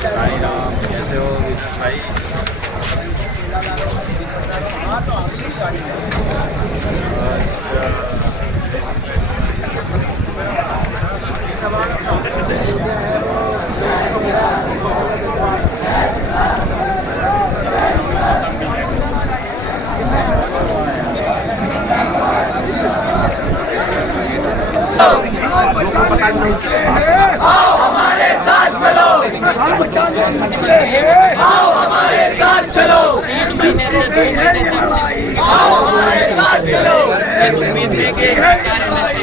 साई राम, कैसे हो भाई? आओ हमारे साथ चलो, बचाने निकले हैं। आओ हमारे साथ चलो, आओ हमारे साथ चलो।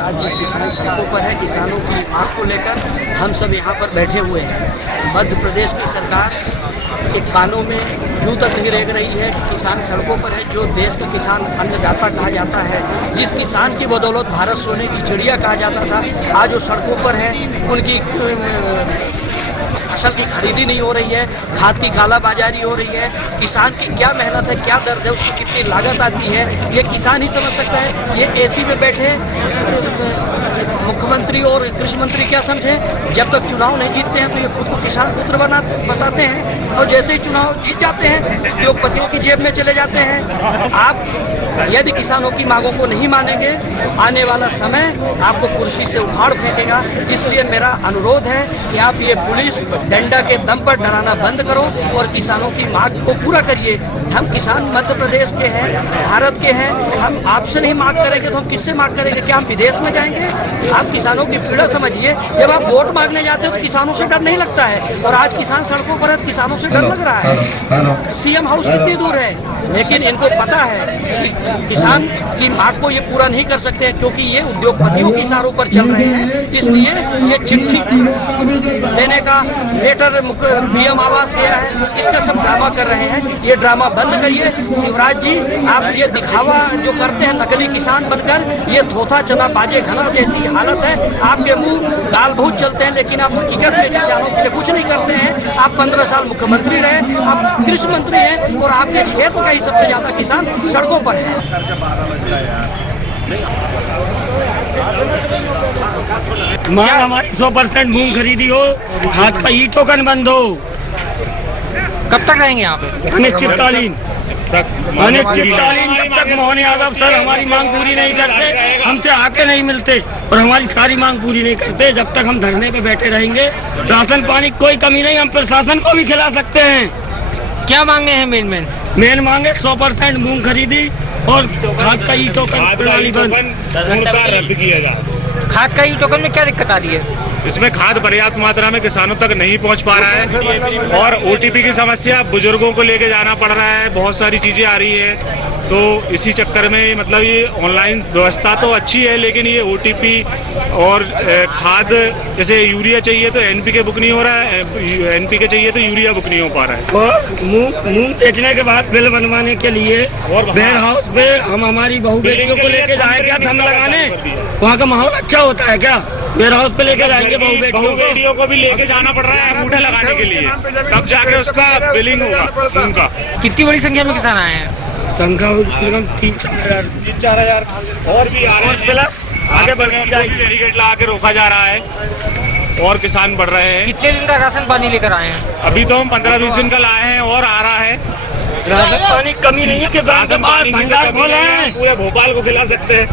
आज किसान सड़कों पर है, किसानों की मांग को लेकर हम सब यहाँ पर बैठे हुए हैं। मध्य प्रदेश की सरकार के कानों में जूं तक नहीं रह रही है कि किसान सड़कों पर है। जो देश का किसान अन्नदाता कहा जाता है, जिस किसान की बदौलत भारत सोने की चिड़िया कहा जाता था, आज वो सड़कों पर है। उनकी फसल की खरीदी नहीं हो रही है, खाद की कालाबाजारी हो रही है। किसान की क्या मेहनत है, क्या दर्द है, उसकी कितनी लागत आती है, ये किसान ही समझ सकता है। ये एसी में बैठे मुख्यमंत्री और कृषि मंत्री क्या समझे, जब तक चुनाव नहीं जीतते हैं तो ये खुद को किसान पुत्र बताते हैं, और जैसे ही चुनाव जीत जाते हैं उद्योगपतियों की जेब में चले जाते हैं। आप यदि किसानों की मांगों को नहीं मानेंगे, आने वाला समय आपको कुर्सी से उखाड़ फेंकेगा। इसलिए मेरा अनुरोध है कि आप ये पुलिस डंडा के दम पर डराना बंद करो और किसानों की मांग को पूरा करिए। हम किसान मध्य प्रदेश के हैं, भारत के हैं। हम आपसे नहीं मांग करेंगे तो हम किससे मांग करेंगे? क्या हम विदेश में जाएंगे? आप किसानों की पीड़ा समझिए। जब आप वोट मांगने जाते हो तो किसानों से डर नहीं लगता है, और आज किसान सड़कों पर है, किसानों से डर लग रहा है। सीएम हाउस कितनी दूर है, लेकिन इनको पता है कि किसान की मांग को ये पूरा नहीं कर सकते हैं, क्योंकि ये उद्योगपतियों की इशारों पर चल रहे हैं। इसलिए ये चिट्ठी देने का लेटर पीएम आवास गया है, इसका सब ड्रामा कर रहे हैं। ये ड्रामा बंद करिए। शिवराज जी, आप ये दिखावा जो करते हैं नकली किसान बनकर, ये धोखा चना बाजे घना जैसी हालत है। आपके मुंह दाल बहुत चलते हैं, लेकिन आप हकीकत में किसानों के लिए कुछ नहीं करते हैं। आप 15 साल मुख्यमंत्री रहे, आप कृषि मंत्री हैं, और आपके क्षेत्र का ही सबसे ज्यादा किसान सड़कों पर है। मांग हमारी 100% मूंग खरीदी हो, खाद का ई टोकन बंद हो। कब तक रहेंगे यहाँ पे? अनिश्चितकालीन जब तक मोहन यादव सर हमारी मांग पूरी नहीं करते, हमसे आके नहीं मिलते और हमारी सारी मांग पूरी नहीं करते, जब तक हम धरने पे बैठे रहेंगे। राशन पानी कोई कमी नहीं, हम प्रशासन को भी खिला सकते हैं। क्या मांगे हैं मेन मांगे 100% मूंग खरीदी और खाद का ई टोकन प्रणाली बंद रद्द किया जाए। खाद का ई टोकन में क्या दिक्कत आ रही है? इसमें खाद पर्याप्त मात्रा में किसानों तक नहीं पहुंच पा रहा है, और ओटीपी की समस्या, बुजुर्गों को लेके जाना पड़ रहा है, बहुत सारी चीजें आ रही है। तो इसी चक्कर में मतलब ये ऑनलाइन व्यवस्था तो अच्छी है, लेकिन ये ओटीपी और खाद, जैसे यूरिया चाहिए तो एनपीके बुक नहीं हो रहा है, एनपीके चाहिए तो यूरिया बुक नहीं हो पा रहा है। और मूंग बेचने के बाद बिल बनवाने के लिए वेयर हाउस पे हम हमारी बहू बेटियों को लेके जाए क्या थम लगाने? वहाँ का माहौल अच्छा होता है क्या? वेयर हाउस पे लेके जाएंगे बहू बेटियों को भी लेके जाना पड़ रहा है अंगूठा लगाने के लिए, तब जाके उसका बिलिंग होगा उनका। कितनी बड़ी संख्या में किसान आए हैं? संख्या 3-4 हजार और भी आ रहे हैं, प्लस आगे बढ़ बैरिकेड लगा के रोका जा रहा है और किसान बढ़ रहे हैं। कितने दिन का राशन पानी लेकर आए हैं? अभी तो हम 15-20 दिन का लाए हैं और आ रहा है। राशन पानी कमी नहीं है कि राशन पानी भंडार खोले हैं, पूरे भोपाल को खिला सकते हैं।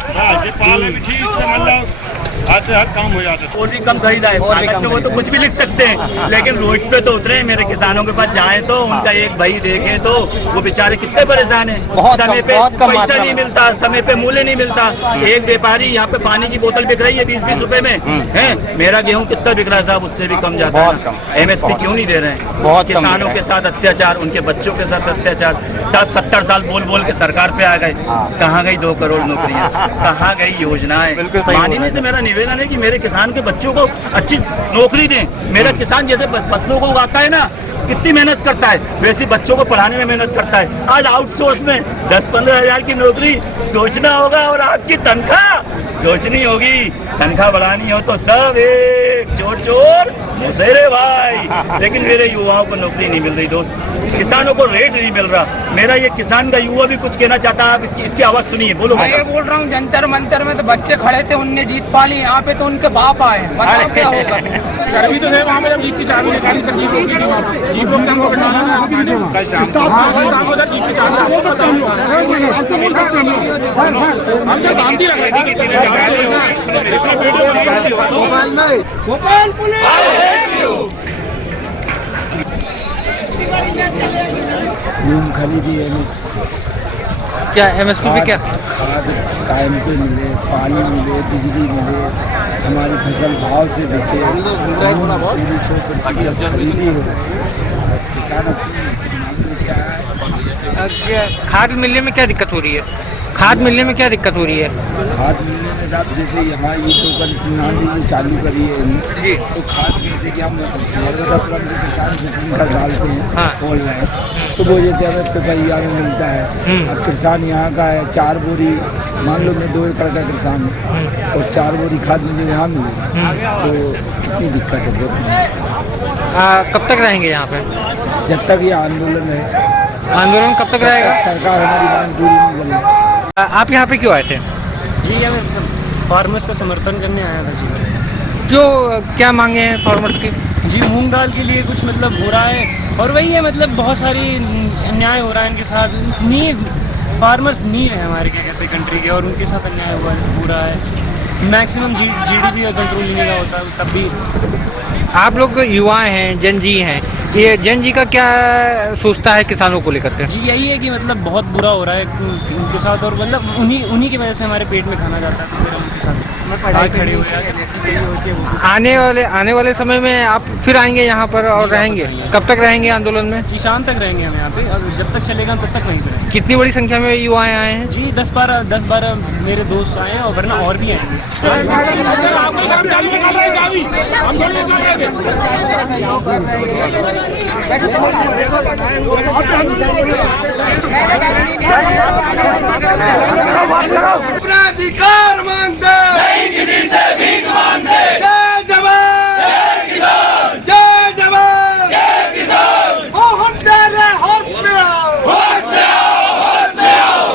काम हो जाता है। और भी कम खरीदा है, कागज पे वो तो कुछ भी लिख सकते हैं, लेकिन रोड पे तो उतरे हैं। मेरे किसानों के पास जाए तो उनका एक भाई देखे तो वो बेचारे कितने परेशान हैं। समय पे पैसा नहीं मिलता, समय पे मूल्य नहीं मिलता। एक व्यापारी यहाँ पे पानी की बोतल बिक रही है 20-20 रुपए में है, मेरा गेहूँ कितना बिक रहा है साहब, उससे भी कम जाता है। MSP क्यों नहीं दे रहे हैं? किसानों के साथ अत्याचार, उनके बच्चों के साथ अत्याचार। साहब 70 साल बोल के सरकार पे आ गए, कहाँ गई 2 करोड़ नौकरियाँ, कहाँ गई योजनाएं? माननीय से मेरा निवेदन है कि मेरे किसान के बच्चों को अच्छी नौकरी दें। मेरा किसान जैसे फसलों को उगाता है ना, कितनी मेहनत करता है, वैसे बच्चों को पढ़ाने में मेहनत करता है। आज आउटसोर्स में 10-15 हजार की नौकरी सोचना होगा, और आपकी तनख्वाह सोचनी होगी। तनख्वाह बढ़ानी हो तो सब एक चोर मुसेरे भाई, लेकिन मेरे युवाओं को नौकरी नहीं मिल रही दोस्त। किसानों को रेट नहीं मिल रहा। मेरा ये किसान का युवा भी कुछ कहना चाहता है, आप इसकी आवाज सुनिए। बोलो मैं ये बोल रहा हूँ, जंतर मंतर में तो बच्चे खड़े थे, उनने जीत पा ली, यहाँ पे तो उनके बाप आए, बताओ क्या होगा। गर्मी तो है वहाँ पे, जब जीप की चाबी निकाली सब जीप होगी नहीं वहाँ पे। जीप को क्या बैठाना है कल शाम को, शाम को जब जीप की चाबी हमसे शांति रख रही थी, किसी ने भोपाल पुलिस मूंग खरीदी है, क्या MSP पे क्या? खाद टाइम पे मिले, पानी मिले, बिजली मिले, हमारी फसल भाव से बिके, 100% खरीदी हो। किसान अपनी क्या है, खाद मिलने में क्या दिक्कत हो रही है? खाद मिलने में क्या दिक्कत हो रही है? खाद मिलने में साहब जैसे यहाँ ये टोकन प्रणाली चालू करी है जी। तो खाद जैसे कि हम प्लम के किसान बुकिंग कर डालते हैं, हाँ। ऑनलाइन, तो वो जैसे हमें पेपरिया में मिलता है। अब किसान यहाँ का है, 4 बोरी, मान लो मैं 2 एकड़ का किसान हूँ और 4 बोरी खाद मुझे वहाँ मिलेगी, तो कितनी दिक्कत है बहुत। कब तक रहेंगे यहाँ पे? जब तक ये आंदोलन है, आंदोलन कब तक रहेगा? सरकार हमारी मांग पूरी नहीं करेगी। आप यहाँ पे क्यों आए थे? जी हमें फार्मर्स का समर्थन करने आया था जी। क्यों, क्या मांगे हैं फार्मर्स की? जी मूंग दाल के लिए कुछ मतलब हो रहा है, और वही है मतलब बहुत सारी अन्याय हो रहा है इनके साथ। नींव फार्मर्स नींव है हमारे, क्या कहते हैं, कंट्री के, और उनके साथ अन्याय हो रहा है। मैक्सिमम GDP का कंट्रोल ही नहीं होता, तब भी आप लोग युवा हैं, जन जी हैं, ये जन जी का क्या सोचता है किसानों को लेकर के? जी यही है कि मतलब बहुत बुरा हो रहा है उनके साथ, और मतलब उन्हीं की वजह से हमारे पेट में खाना जाता है, तो फिर हम उनके साथ खड़े हुए हैं। आने वाले समय में आप फिर आएंगे यहाँ पर और रहेंगे? कब तक रहेंगे आंदोलन में? जी शाम तक रहेंगे हम यहाँ पे, और जब तक चलेगा तब तक वहीं पर रहेंगे। कितनी बड़ी संख्या में युवाएं आए हैं? जी 10-12 मेरे दोस्त आए हैं, और वरना और भी आएंगे। अपना अधिकार मांगते नहीं, किसी से भीख मांगते। जय जवान जय किसान, जय जवान जय किसान। होश में आओ, होश में आओ, होश में आओ, होश में आओ।